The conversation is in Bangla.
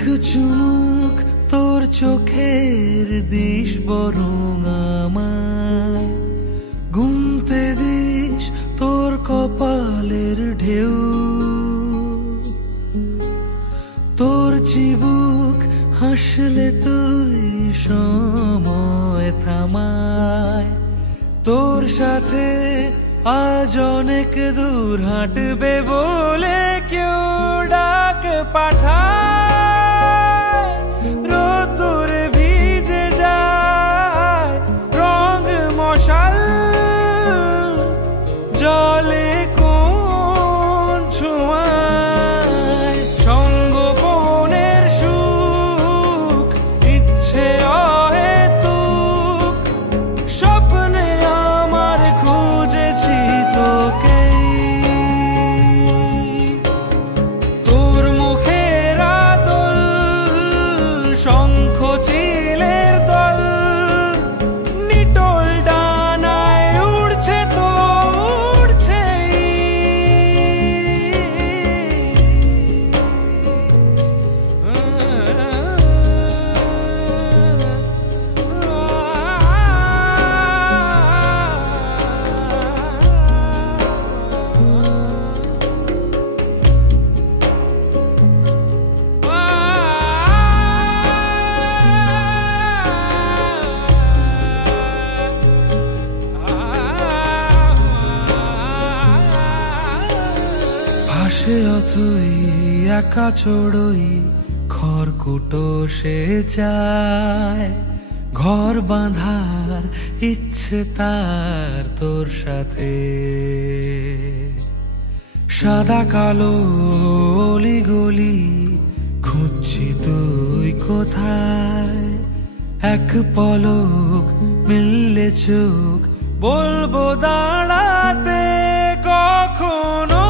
এক চুমুক তোর চোখের দিস বরং আমায় গুনতে দিস তোর কপালের ঢেউ, তোর চিবুক হাসলে তুই সময় থামায়, তোর সাথে আজ অনেক দূর হাঁটবে বলে কেউ ডাক পাঠায়, রোদ্দুর ভিজে যায় রং মশাল, জলে কোন ছোঁয়ায় সঙ্গোপনের সুখ, ইচ্ছে অহেতুক স্বপ্নে আমার খুঁজেছি তোকে, তোর মুখের আদল শঙ্খ চিলের দল, নিটোল ডানায় উড়ছে তো উড়ছেই, ভাসে অথই একা চড়ই খড়কুটো সে যায়, ঘর বাঁধার ইচ্ছে তার তোর সাথে, সাদা কালো অলি গলি খুঁজছি তুই কোথায়, এক পলক মিললে চোখ বলবো দাঁড়াতে কখনো